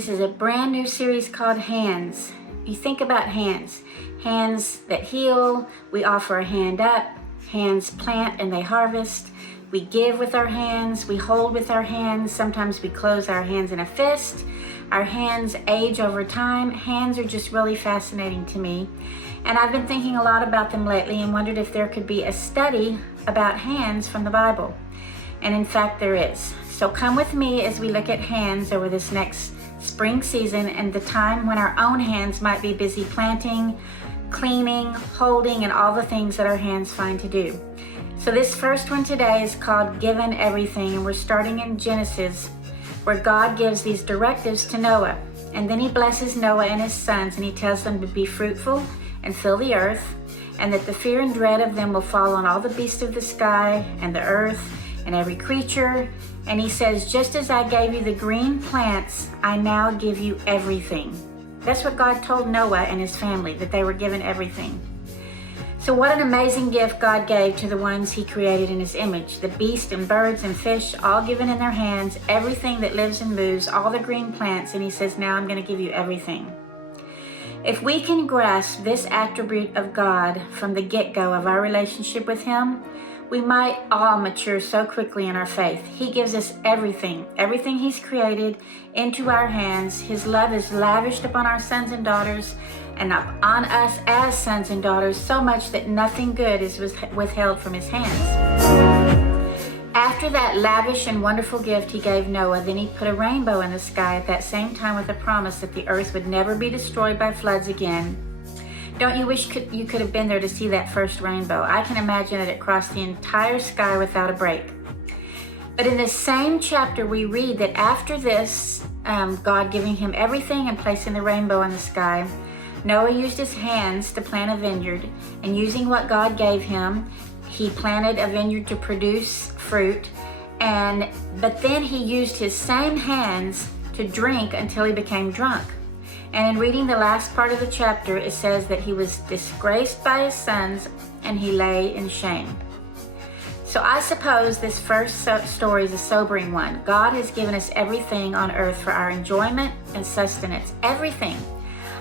This is a brand new series called Hands. You think about hands that heal. We offer a hand up. Hands plant and they harvest. We give with our hands. We hold with our hands. Sometimes we close our hands in a fist. Our hands age over time. Hands are just really fascinating to me. And I've been thinking a lot about them lately and wondered if there could be a study about hands from the Bible. And in fact, there is. So come with me as we look at hands over this next spring season and the time when our own hands might be busy planting, cleaning, holding, and all the things that our hands find to do. So this first one today is called Given Everything, and we're starting in Genesis, where God gives these directives to Noah. And then he blesses Noah and his sons, and he tells them to be fruitful and fill the earth, and that the fear and dread of them will fall on all the beasts of the sky and the earth and every creature. And he says, just as I gave you the green plants, I now give you everything. That's what God told Noah and his family, that they were given everything. So what an amazing gift God gave to the ones he created in his image. The beasts and birds and fish, all given in their hands, everything that lives and moves, all the green plants. And he says, now I'm going to give you everything. If we can grasp this attribute of God from the get-go of our relationship with him, we might all mature so quickly in our faith. He gives us everything he's created into our hands. His love is lavished upon our sons and daughters and on us as sons and daughters, so much that nothing good is withheld from his hands. After that lavish and wonderful gift he gave Noah, then he put a rainbow in the sky at that same time with a promise that the earth would never be destroyed by floods again. Don't you wish you could have been there to see that first rainbow? I can imagine that it crossed the entire sky without a break. But in this same chapter, we read that after this, God giving him everything and placing the rainbow in the sky, Noah used his hands to plant a vineyard, and using what God gave him, he planted a vineyard to produce fruit. But then he used his same hands to drink until he became drunk. And in reading the last part of the chapter, it says that he was disgraced by his sons and he lay in shame. So I suppose this first story is a sobering one. God has given us everything on earth for our enjoyment and sustenance. Everything.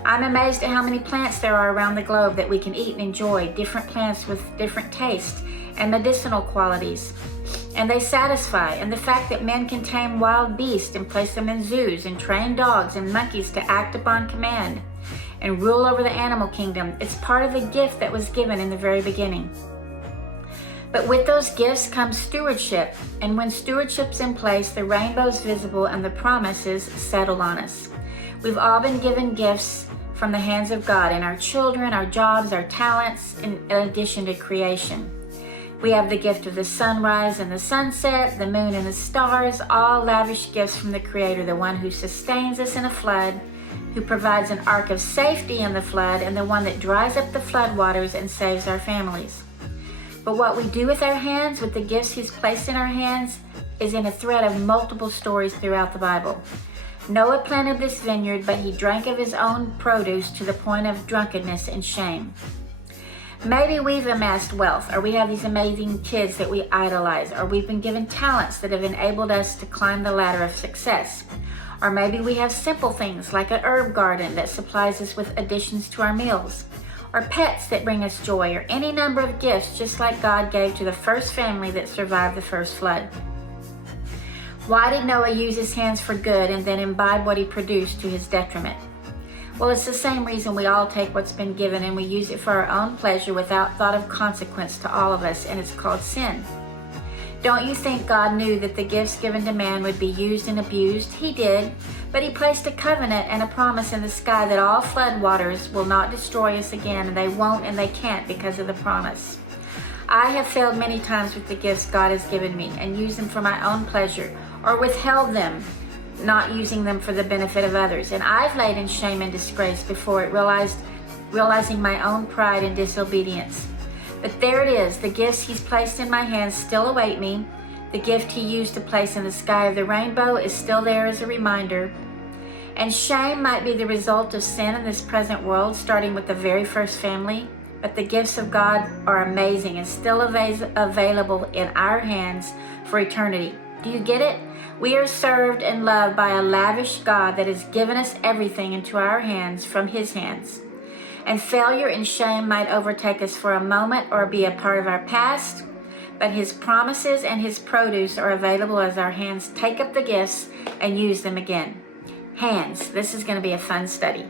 I'm amazed at how many plants there are around the globe that we can eat and enjoy. Different plants with different tastes and medicinal qualities. And they satisfy. And the fact that men can tame wild beasts and place them in zoos and train dogs and monkeys to act upon command and rule over the animal kingdom, it's part of the gift that was given in the very beginning. But with those gifts comes stewardship. And when stewardship's in place, the rainbow's visible and the promises settle on us. We've all been given gifts from the hands of God in our children, our jobs, our talents, in addition to creation. We have the gift of the sunrise and the sunset, the moon and the stars, all lavish gifts from the Creator, the one who sustains us in a flood, who provides an ark of safety in the flood, and the one that dries up the flood waters and saves our families. But what we do with our hands, with the gifts he's placed in our hands, is in a thread of multiple stories throughout the Bible. Noah planted this vineyard, but he drank of his own produce to the point of drunkenness and shame. Maybe we've amassed wealth, or we have these amazing kids that we idolize, or we've been given talents that have enabled us to climb the ladder of success. Or maybe we have simple things like an herb garden that supplies us with additions to our meals, or pets that bring us joy, or any number of gifts just like God gave to the first family that survived the first flood. Why did Noah use his hands for good and then imbibe what he produced to his detriment? Well, it's the same reason we all take what's been given and we use it for our own pleasure without thought of consequence to all of us, and it's called sin. Don't you think God knew that the gifts given to man would be used and abused? He did, but he placed a covenant and a promise in the sky that all flood waters will not destroy us again, and they won't and they can't because of the promise. I have failed many times with the gifts God has given me and used them for my own pleasure, or withheld them, not using them for the benefit of others. And I've laid in shame and disgrace before it, realizing my own pride and disobedience. But there it is, the gifts he's placed in my hands still await me. The gift he used to place in the sky of the rainbow is still there as a reminder. And shame might be the result of sin in this present world, starting with the very first family. But the gifts of God are amazing and still available in our hands for eternity. Do you get it? We are served and loved by a lavish God that has given us everything into our hands from His hands. And failure and shame might overtake us for a moment or be a part of our past, but His promises and His produce are available as our hands take up the gifts and use them again. Hands. This is going to be a fun study.